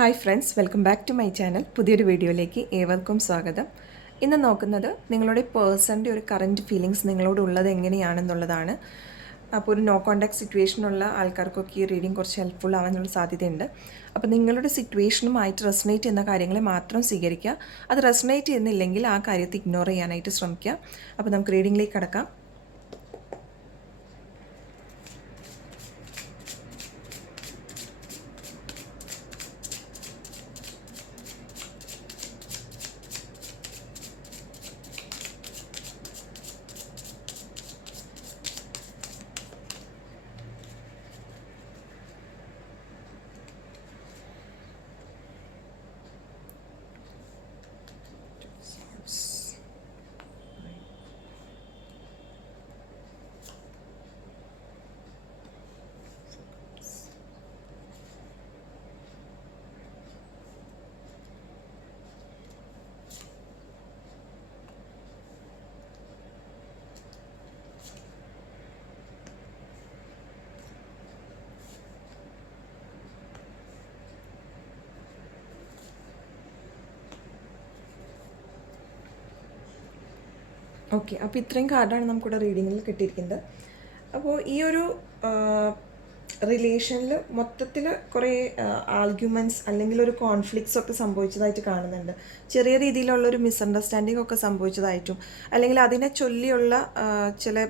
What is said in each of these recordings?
Hi friends welcome back to my channel പുതിയൊരു വീഡിയോയിലേക്ക് ഏവർക്കും സ്വാഗതം. ഇന്ന് നോക്കുന്നത് നിങ്ങളുടെ പേഴ്സന്റെ ഒരു കറന്റ് ഫീലിങ്സ് നിങ്ങളോട് ഉള്ളത് എങ്ങനെയാണെന്നുള്ളതാണ്. അപ്പോൾ ഒരു നോ കോണ്ടാക്ട് സിറ്റുവേഷനുള്ള ആൾക്കാർക്കൊക്കെ ഈ റീഡിങ് കുറച്ച് ഹെൽപ്ഫുൾ ആവാനുള്ള സാധ്യതയുണ്ട്. അപ്പോൾ നിങ്ങളുടെ സിറ്റുവേഷനുമായിട്ട് റെസനേറ്റ് ചെയ്യുന്ന കാര്യങ്ങളെ മാത്രം സ്വീകരിക്കുക. അത് റെസനേറ്റ് ചെയ്യുന്നില്ലെങ്കിൽ ആ കാര്യത്തെ ഇഗ്നോർ ചെയ്യാനായിട്ട് ശ്രമിക്കുക. അപ്പോൾ നമുക്ക് റീഡിങ്ങിലേക്ക് കടക്കാം. ഓക്കെ അപ്പോൾ ഇത്രയും കാർഡാണ് നമുക്കിവിടെ റീഡിങ്ങിൽ കിട്ടിയിരിക്കുന്നത്. അപ്പോൾ ഈ ഒരു റിലേഷനിൽ മൊത്തത്തിൽ കുറേ ആർഗ്യുമെന്റ്സ് അല്ലെങ്കിൽ ഒരു കോൺഫ്ലിക്ട്സ് ഒക്കെ സംഭവിച്ചതായിട്ട് കാണുന്നുണ്ട്. ചെറിയ രീതിയിലുള്ള ഒരു മിസ്അണ്ടർസ്റ്റാൻഡിംഗ് ഒക്കെ സംഭവിച്ചതായിട്ടും അല്ലെങ്കിൽ അതിനെ ചൊല്ലിയുള്ള ചില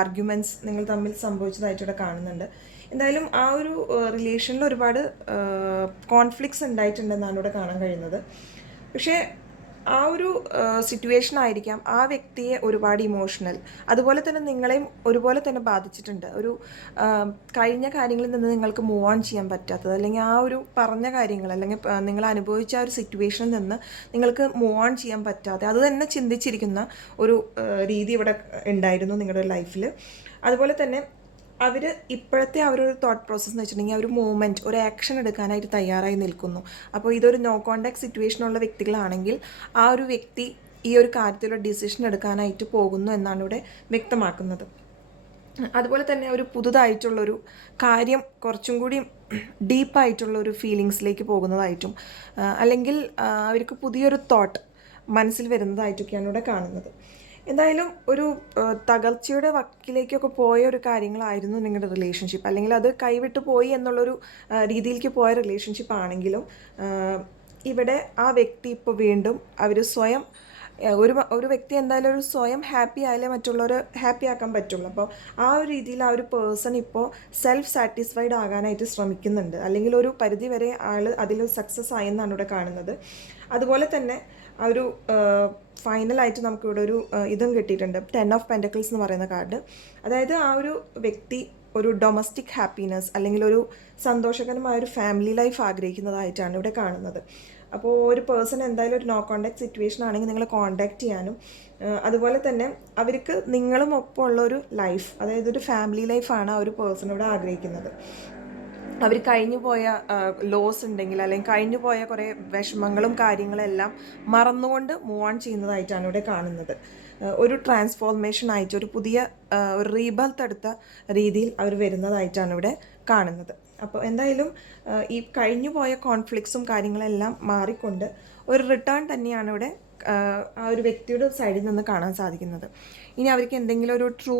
ആർഗ്യുമെന്റ്സ് നിങ്ങൾ തമ്മിൽ സംഭവിച്ചതായിട്ടൂടെ കാണുന്നുണ്ട്. എന്തായാലും ആ ഒരു റിലേഷനിൽ ഒരുപാട് കോൺഫ്ലിക്ട്സ് ഉണ്ടായിട്ടുണ്ടെന്നാണ് ഇവിടെ കാണാൻ കഴിയുന്നത്. പക്ഷേ ആ ഒരു സിറ്റുവേഷൻ ആയിരിക്കാം ആ വ്യക്തിയെ ഒരുപാട് ഇമോഷണൽ അതുപോലെ തന്നെ നിങ്ങളെയും ഒരുപോലെ തന്നെ ബാധിച്ചിട്ടുണ്ട്. ഒരു കഴിഞ്ഞ കാര്യങ്ങളിൽ നിന്ന് നിങ്ങൾക്ക് മൂവ് ഓൺ ചെയ്യാൻ പറ്റാത്തത് അല്ലെങ്കിൽ ആ ഒരു പറഞ്ഞ കാര്യങ്ങൾ അല്ലെങ്കിൽ നിങ്ങൾ അനുഭവിച്ച ആ ഒരു സിറ്റുവേഷനിൽ നിന്ന് നിങ്ങൾക്ക് മൂവ് ഓൺ ചെയ്യാൻ പറ്റാതെ അത് തന്നെ ചിന്തിച്ചിരിക്കുന്ന ഒരു രീതി ഇവിടെ ഉണ്ടായിരുന്നു നിങ്ങളുടെ ലൈഫിൽ അതുപോലെ തന്നെ അവർ ഇപ്പോഴത്തെ അവരൊരു തോട്ട് പ്രോസസ്സ് എന്ന് വെച്ചിട്ടുണ്ടെങ്കിൽ ആ ഒരു മൂവ്മെന്റ് ഒരു ആക്ഷൻ എടുക്കാനായിട്ട് തയ്യാറായി നിൽക്കുന്നു. അപ്പോൾ ഇതൊരു നോ കോണ്ടാക്ട് സിറ്റുവേഷനുള്ള വ്യക്തികളാണെങ്കിൽ ആ ഒരു വ്യക്തി ഈ ഒരു കാര്യത്തിലുള്ള ഡിസിഷൻ എടുക്കാനായിട്ട് പോകുന്നു എന്നാണ് ഇവിടെ വ്യക്തമാക്കുന്നത്. അതുപോലെ തന്നെ ഒരു പുതുതായിട്ടുള്ളൊരു കാര്യം കുറച്ചും കൂടി ഡീപ്പായിട്ടുള്ള ഒരു ഫീലിങ്സിലേക്ക് പോകുന്നതായിട്ടും അല്ലെങ്കിൽ ആ, അവർക്ക് പുതിയൊരു തോട്ട് മനസ്സിൽ വരുന്നതായിട്ടൊക്കെയാണ് ഇവിടെ കാണുന്നത്. എന്തായാലും ഒരു തകർച്ചയുടെ വക്കിലേക്കൊക്കെ പോയ ഒരു കാര്യങ്ങളായിരുന്നു നിങ്ങളുടെ റിലേഷൻഷിപ്പ് അല്ലെങ്കിൽ അത് കൈവിട്ട് പോയി എന്നുള്ളൊരു രീതിയിലേക്ക് പോയ റിലേഷൻഷിപ്പ് ആണെങ്കിലും ഇവിടെ ആ വ്യക്തി ഇപ്പോൾ വീണ്ടും അവർ സ്വയം ഒരു ഒരു വ്യക്തി എന്തായാലും ഒരു സ്വയം ഹാപ്പി ആയാലേ മറ്റുള്ളവരെ ഹാപ്പി ആക്കാൻ പറ്റുള്ളൂ. അപ്പോൾ ആ ഒരു രീതിയിൽ ആ ഒരു പേഴ്സൺ ഇപ്പോൾ സെൽഫ് സാറ്റിസ്ഫൈഡ് ആകാനായിട്ട് ശ്രമിക്കുന്നുണ്ട്. അല്ലെങ്കിൽ ഒരു പരിധി വരെ ആൾ അതിൽ സക്സസ് ആയെന്നാണ് ഇവിടെ കാണുന്നത്. അതുപോലെ തന്നെ ആ ഒരു ഫൈനലായിട്ട് നമുക്കിവിടെ ഒരു ഇതും കിട്ടിയിട്ടുണ്ട്. ടെൻ ഓഫ് പെന്റക്കിൾസ് എന്ന് പറയുന്ന കാർഡ് അതായത് ആ ഒരു വ്യക്തി ഒരു ഡൊമസ്റ്റിക് ഹാപ്പിനെസ് അല്ലെങ്കിൽ ഒരു സന്തോഷകരമായ ഒരു ഫാമിലി ലൈഫ് ആഗ്രഹിക്കുന്നതായിട്ടാണ് ഇവിടെ കാണുന്നത്. അപ്പോൾ ഒരു പേഴ്സൺ എന്തായാലും ഒരു നോ കോണ്ടാക്ട് സിറ്റുവേഷൻ ആണെങ്കിൽ നിങ്ങൾ കോണ്ടാക്ട് ചെയ്യാനും അതുപോലെ തന്നെ അവർക്ക് നിങ്ങളും ഒപ്പമുള്ള ഒരു ലൈഫ് അതായത് ഒരു ഫാമിലി ലൈഫാണ് ആ ഒരു പേഴ്സൺ ഇവിടെ ആഗ്രഹിക്കുന്നത്. അവർ കഴിഞ്ഞു പോയ ലോസ് ഉണ്ടെങ്കിൽ അല്ലെങ്കിൽ കഴിഞ്ഞു പോയ കുറേ വിഷമങ്ങളും കാര്യങ്ങളെല്ലാം മറന്നുകൊണ്ട് മൂവ് ഓൺ ചെയ്യുന്നതായിട്ടാണ് ഇവിടെ കാണുന്നത്. ഒരു ട്രാൻസ്ഫോർമേഷൻ ആയിട്ട് ഒരു പുതിയ ഒരു എടുത്ത രീതിയിൽ അവർ വരുന്നതായിട്ടാണ് ഇവിടെ കാണുന്നത്. അപ്പോൾ എന്തായാലും ഈ കഴിഞ്ഞു പോയ കോൺഫ്ലിക്ട്സും കാര്യങ്ങളെല്ലാം മാറിക്കൊണ്ട് ഒരു റിട്ടേൺ തന്നെയാണ് ഇവിടെ ആ, ഒരു വ്യക്തിയുടെ സൈഡിൽ നിന്ന് കാണാൻ സാധിക്കുന്നത്. ഇനി അവർക്ക് എന്തെങ്കിലും ഒരു ട്രൂ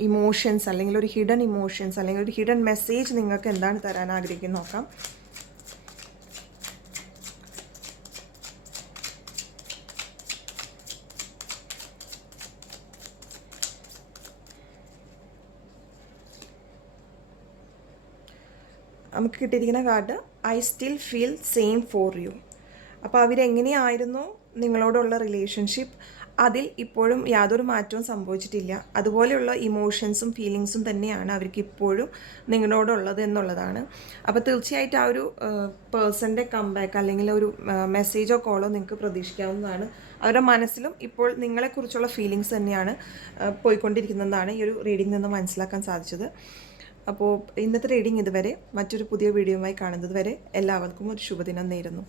ഇമോഷൻസ് അല്ലെങ്കിൽ ഒരു ഹിഡൻ ഇമോഷൻസ് അല്ലെങ്കിൽ ഒരു ഹിഡൻ മെസ്സേജ് നിങ്ങൾക്ക് എന്താണ് തരാൻ ആഗ്രഹിക്കുന്നത് നോക്കാം. നമുക്ക് കിട്ടിയിരിക്കുന്ന card I still feel same for you അപ്പോൾ അവരെങ്ങനെയായിരുന്നു നിങ്ങളോടുള്ള റിലേഷൻഷിപ്പ് അതിൽ ഇപ്പോഴും യാതൊരു മാറ്റവും സംഭവിച്ചിട്ടില്ല. അതുപോലെയുള്ള ഇമോഷൻസും ഫീലിങ്സും തന്നെയാണ് അവർക്ക് ഇപ്പോഴും നിങ്ങളോടുള്ളത് എന്നുള്ളതാണ്. അപ്പോൾ തീർച്ചയായിട്ടും ആ ഒരു പേഴ്സന്റെ കംബാക്ക് അല്ലെങ്കിൽ ഒരു മെസ്സേജോ കോളോ നിങ്ങൾക്ക് പ്രതീക്ഷിക്കാവുന്നതാണ്. അവരുടെ മനസ്സിലും ഇപ്പോൾ നിങ്ങളെക്കുറിച്ചുള്ള ഫീലിങ്സ് തന്നെയാണ് പോയിക്കൊണ്ടിരിക്കുന്നതാണ് ഈ ഒരു റീഡിംഗ് നിന്ന് മനസ്സിലാക്കാൻ സാധിച്ചത്. അപ്പോൾ ഇന്നത്തെ റീഡിംഗ് ഇതുവരെ മറ്റൊരു പുതിയ വീഡിയോയുമായി കാണുന്നത് വരെ എല്ലാവർക്കും ഒരു ശുഭദിനം നേരുന്നു.